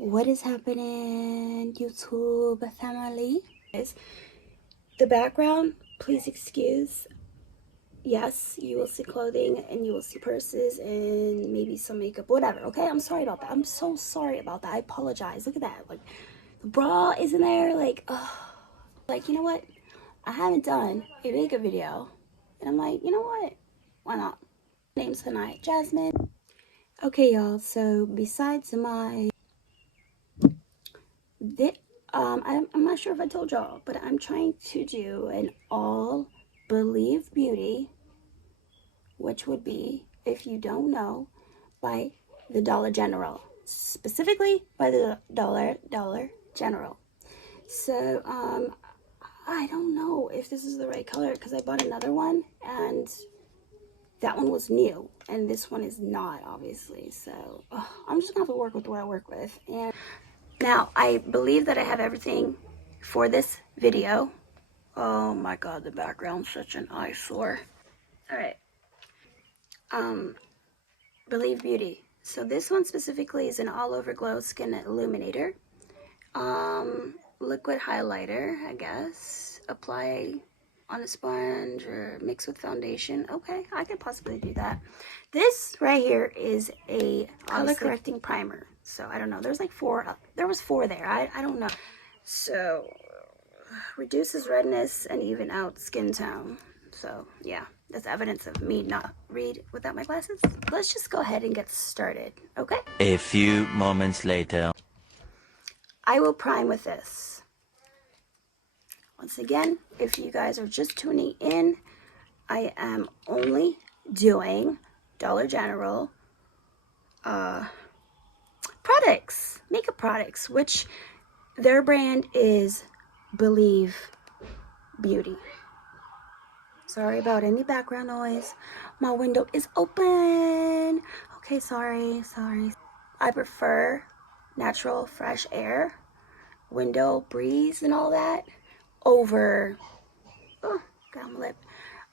What is happening, YouTube family? The background, please excuse. Yes, you will see clothing and you will see purses and maybe some makeup, whatever. Okay, I'm sorry about that. I'm so sorry about that. I apologize. Look at that. Like, the bra is in there. Like, oh, like, you know what? I haven't done a makeup video, and I'm like, you know what? Why not? Name's Thanai, Jasmine. Okay, y'all. So besides my I'm not sure if I told y'all, but I'm trying to do an all Believe Beauty, which would be, if you don't know, by the Dollar General, specifically by the Dollar General. So I don't know if this is the right color because I bought another one and that one was new and this one is not, obviously. So I'm just gonna have to work with what I work with. And now, I believe that I have everything for this video. Oh my god, the background's such an eyesore. Alright. Believe Beauty. So this one specifically is an all-over glow skin illuminator. Liquid highlighter, I guess. Apply on a sponge or mix with foundation. Okay, I could possibly do that. This right here is a color correcting primer. So I don't know. There's like four. There was four there. I don't know. So reduces redness and even out skin tone. So yeah, that's evidence of me not read without my glasses. Let's just go ahead and get started. Okay. A few moments later. I will prime with this. Once again, if you guys are just tuning in, I am only doing Dollar General products, makeup products, which their brand is Believe Beauty. Sorry about any background noise. My window is open. Okay, sorry. I prefer natural fresh air, window breeze and all that over, oh, got on my lip,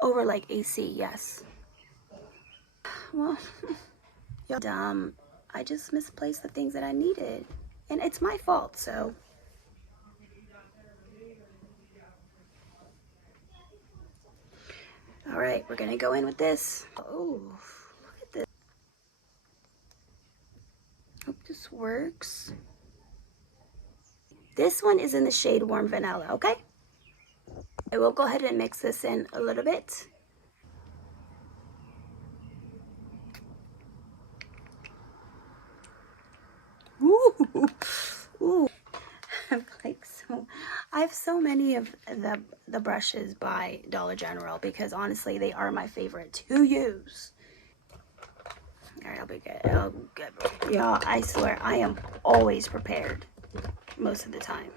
over like AC, yes. Well, I just misplaced the things that I needed. And it's my fault, so. All right, we're gonna go in with this. Oh, look at this. Hope this works. This one is in the shade Warm Vanilla, okay? I will go ahead and mix this in a little bit. Ooh, ooh. I have so many of the brushes by Dollar General because honestly they are my favorite to use. All right, I'll be good. Oh, good. Yeah, I swear I am always prepared most of the time.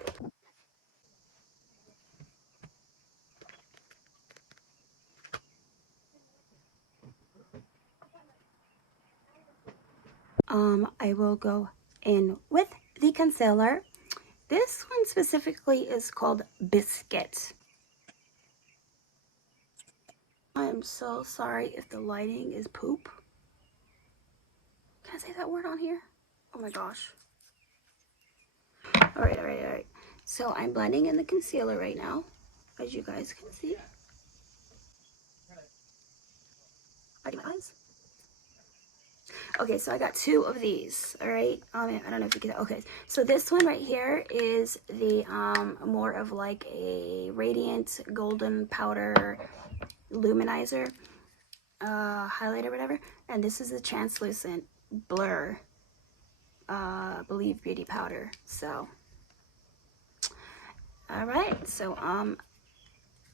I will go in with the concealer. This one specifically is called Biscuit. I'm so sorry if the lighting is poop. Can I say that word on here? Oh my gosh. All right. So I'm blending in the concealer right now, as you guys can see. My eyes. Okay, so I got two of these. All right. I don't know if you can. Okay, so this one right here is the more of like a radiant golden powder luminizer, highlighter, whatever. And this is the translucent blur, Believe Beauty powder. So, all right. So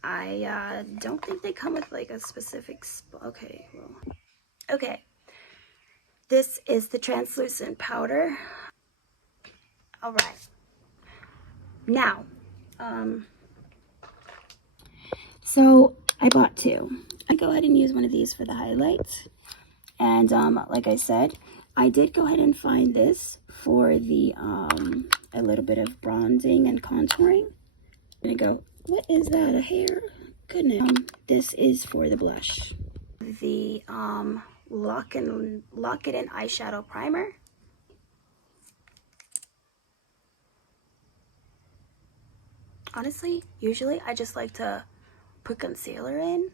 I don't think they come with like a specific. Okay. Well, okay. This is the translucent powder. All right. Now, so I bought two. I go ahead and use one of these for the highlights. And like I said, I did go ahead and find this for the a little bit of bronzing and contouring. I'm gonna go, what is that, a hair? Goodness. This is for the blush. The Lock It In eyeshadow primer. honestly, usually I just like to put concealer in,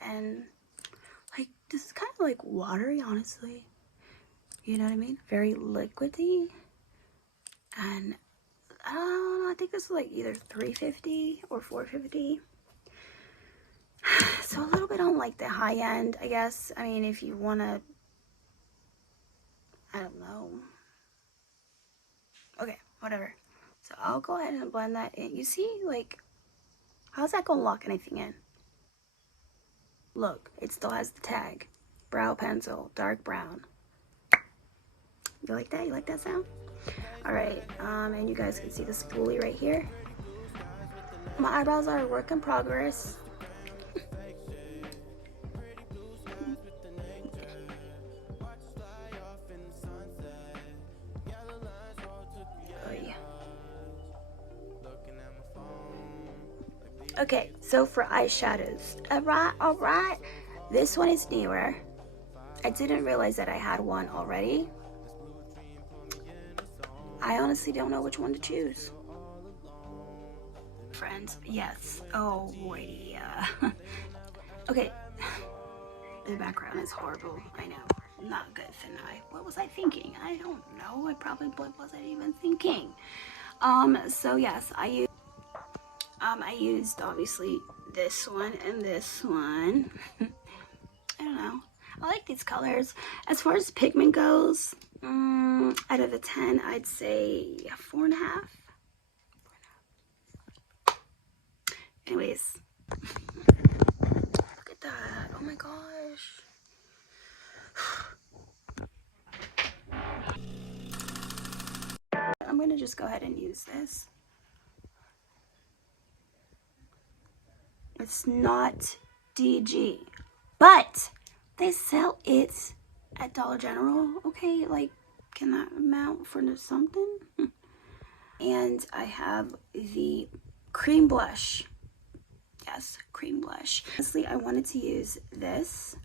and like this is kind of like watery, honestly. You know what I mean? Very liquidy. And I don't know, I think this is like either $3.50 or $4.50. So a little bit on like the high end, I guess. I mean, if you want to, I don't know. Okay, whatever. So I'll go ahead and blend that in. You see, like, how's that gonna lock anything in? Look, it still has the tag. Brow pencil, dark brown. You like that? You like that sound? All right, and you guys can see the spoolie right here. My eyebrows are a work in progress. Oh, yeah. Okay, so for eyeshadows, all right. This one is newer. I didn't realize that I had one already. I honestly don't know which one to choose. Friends, yes. Oh, yeah. Okay, the background is horrible. I know. Not good, Thanai. What was I thinking? I don't know. I probably, what was I even thinking? So yes, I used obviously this one and this one. I don't know. I like these colors. As far as pigment goes, out of a 10, I'd say 4.5. Anyways, look at that. Oh my gosh. I'm gonna just go ahead and use this. It's not DG, but they sell it at Dollar General. Okay, like, can that amount for something? And I have the cream blush. Yes, cream blush. Honestly, I wanted to use this.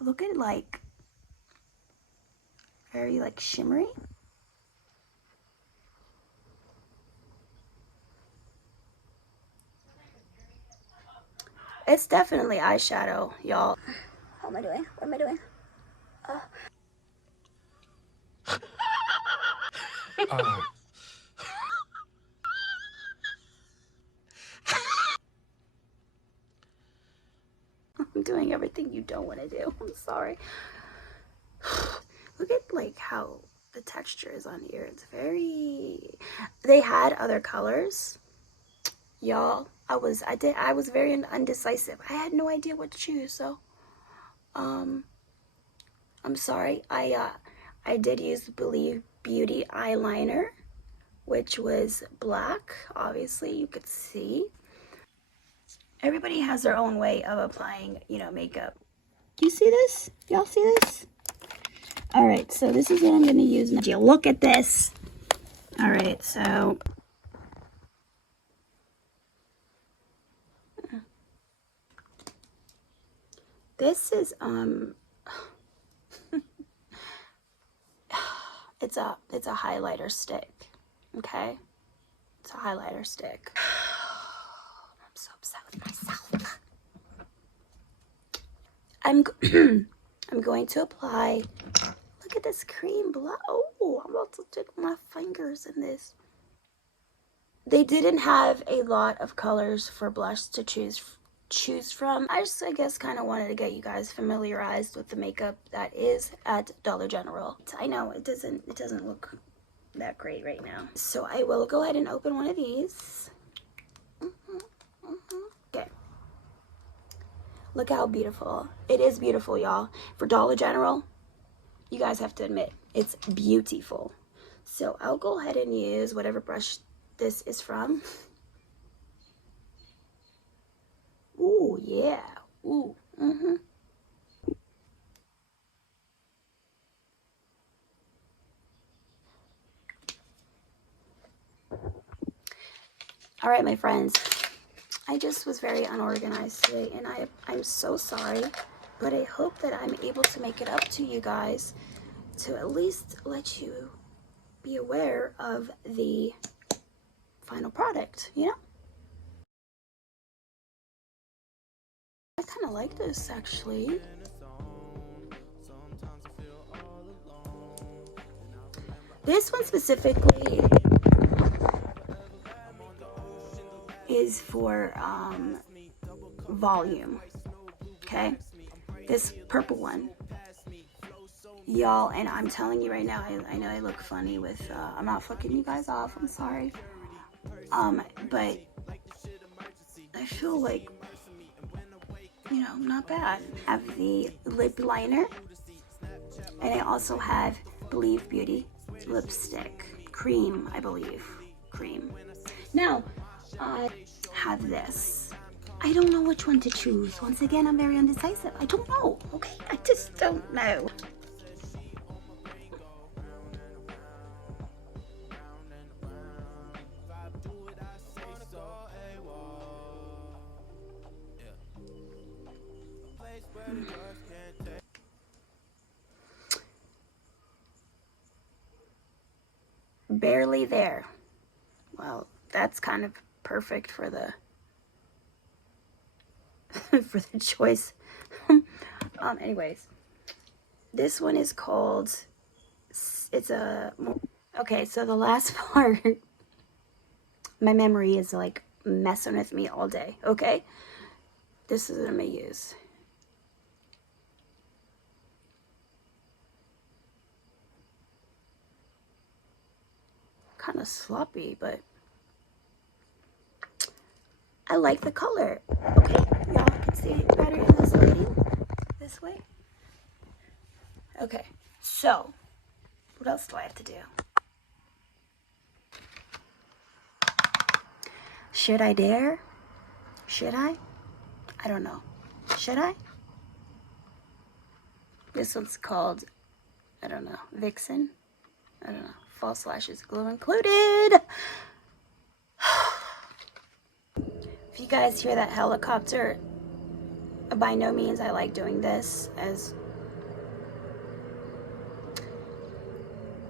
Look at like very like shimmery. It's definitely eyeshadow, y'all. How am I doing? What am I doing? I'm doing everything you don't want to do. I'm sorry. Look at like how the texture is on here. It's very, they had other colors, y'all. I was very undecisive. I had no idea what to choose. So I'm sorry. I did use Believe Beauty eyeliner, which was black. Obviously you could see. Everybody has their own way of applying, you know, makeup. Do you see this? Y'all see this? All right, so this is what I'm going to use now. Look at this. All right, so this is it's a highlighter stick. Okay, it's a highlighter stick. I'm so upset with myself. I'm going to apply. Look at this cream blush. Oh, I'm about to dip my fingers in this. They didn't have a lot of colors for blush to choose from. I guess kind of wanted to get you guys familiarized with the makeup that is at Dollar General. I know it doesn't look that great right now. So I will go ahead and open one of these. Okay. Look how beautiful. It is beautiful, y'all. For Dollar General, you guys have to admit, it's beautiful. So I'll go ahead and use whatever brush this is from. Ooh, yeah. Ooh, All right, my friends. I just was very unorganized today, and I'm so sorry. But I hope that I'm able to make it up to you guys to at least let you be aware of the final product, you know? I kind of like this actually. This one specifically is for volume, okay? This purple one, y'all, and I'm telling you right now, I know I look funny with, I'm not fucking you guys off, I'm sorry, but I feel like, you know, not bad. I have the lip liner, and I also have Believe Beauty lipstick, cream, I believe, cream. Now, I have this. I don't know which one to choose. Once again, I'm very undecisive. I don't know, okay? I just don't know. Barely there. Well, that's kind of perfect for the for the choice. Anyways, this one is called, it's a, okay, so the last part, my memory is like messing with me all day, okay? This is what I'm gonna use. Kind of sloppy, but I like the color. Okay, y'all can see it better in this lighting. This way. Okay, so what else do I have to do? Should I dare? Should I? I don't know. Should I? This one's called, I don't know, Vixen. I don't know. False lashes, glue included. If you guys hear that helicopter, by no means I like doing this, as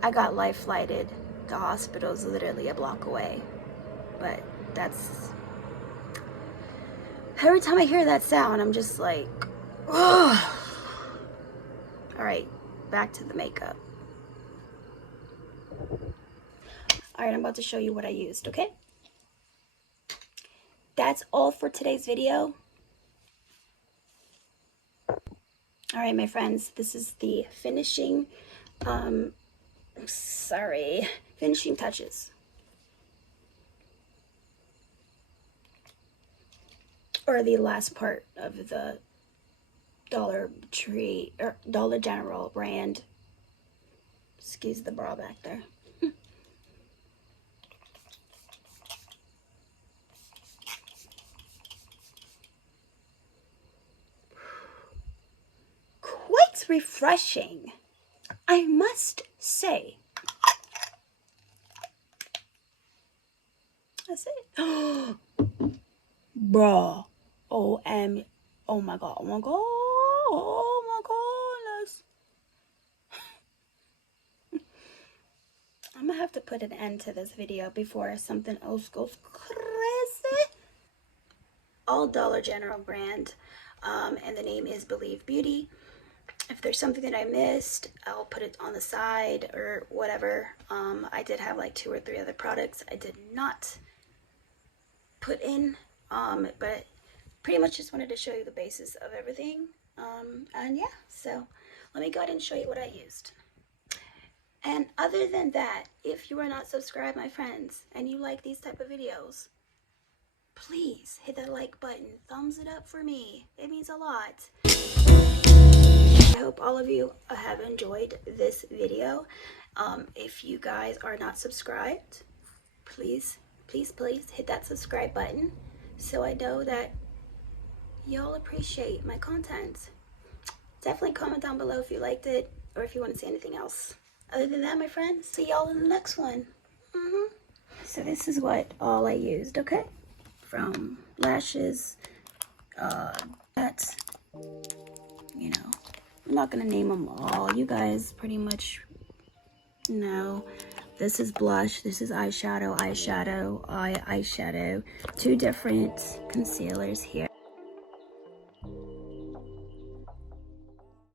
I got life flighted. The hospital's literally a block away. But that's, every time I hear that sound, I'm just like, ugh. All right, back to the makeup. All right, I'm about to show you what I used, okay? That's all for today's video. All right, my friends, this is the finishing, finishing touches. Or the last part of the Dollar Tree, or Dollar General brand. Excuse the bra back there. Quite refreshing, I must say. That's it. Bruh. Oh my god, oh my god, oh my goodness. I'm gonna have to put an end to this video before something else goes crazy. All Dollar General brand, and the name is Believe Beauty. If there's something that I missed, I'll put it on the side or whatever. I did have like 2 or 3 other products I did not put in, but pretty much just wanted to show you the basis of everything. And yeah, so let me go ahead and show you what I used. And other than that, if you are not subscribed, my friends, and you like these type of videos, please hit that like button, thumbs it up for me. It means a lot. I hope all of you have enjoyed this video. If you guys are not subscribed, please hit that subscribe button so I know that y'all appreciate my content. Definitely comment down below if you liked it or if you want to see anything else. Other than that, my friends, see y'all in the next one. So this is what all I used, okay? From lashes, that, you know, I'm not gonna name them all. You guys pretty much know. This is blush, this is eyeshadow, eyeshadow, eyeshadow. Two different concealers here.